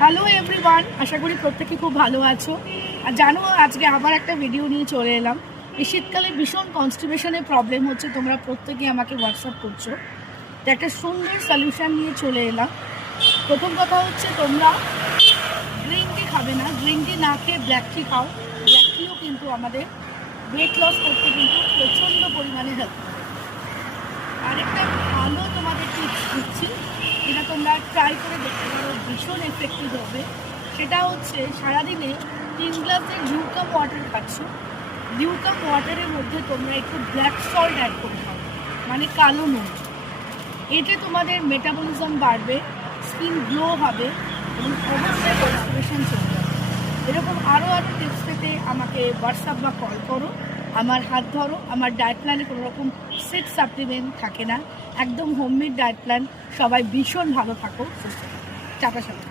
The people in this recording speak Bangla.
হ্যালো এভরিওয়ান, আশা করি প্রত্যেকে খুব ভালো আছো। আর জানো, আজকে আবার একটা ভিডিও নিয়ে চলে এলাম। এই শীতকালে ভীষণ কনস্টিপেশনের প্রবলেম হচ্ছে, তোমরা প্রত্যেকে আমাকে হোয়াটসঅ্যাপ করছো। তো একটা সুন্দর সলিউশন নিয়ে চলে এলাম। প্রথম কথা হচ্ছে, তোমরা গ্রিন টি খাবে না। গ্রিন টি না খেয়ে ব্ল্যাক টি খাও। ব্ল্যাক টিও কিন্তু আমাদের ওয়েট লস করতে কিন্তু প্রচণ্ড পরিমাণে হেল্প করে। আরেকটা ভালো তোমাদের টিপস দিচ্ছি, যেটা তোমরা ট্রাই করে দেখতে পারো, ভীষণ এফেক্টিভ হবে। সেটা হচ্ছে, সারাদিনে 3 গ্লাসের লিউকাম ওয়াটার খাচ্ছ। লিউকাম ওয়াটারের মধ্যে তোমরা একটু ব্ল্যাক সল্ট অ্যাড করে খাও, মানে কালো নুন। এতে তোমাদের মেটাবলিজম বাড়বে, স্কিন গ্লো হবে এবং অবশ্যই কনস্টিপেশন চলে যাবে। এরকম আরও টিপস পেতে আমাকে হোয়াটসঅ্যাপ বা কল করো। আমার হাত ধরো। আমার ডায়েট প্ল্যানে কোনো রকম সিড সাপ্লিমেন্ট থাকে না, একদম হোমমেড ডায়েট প্ল্যান। সবাই ভীষণ ভালো থাকো, সুস্থ থাকো। টাটা সবাই।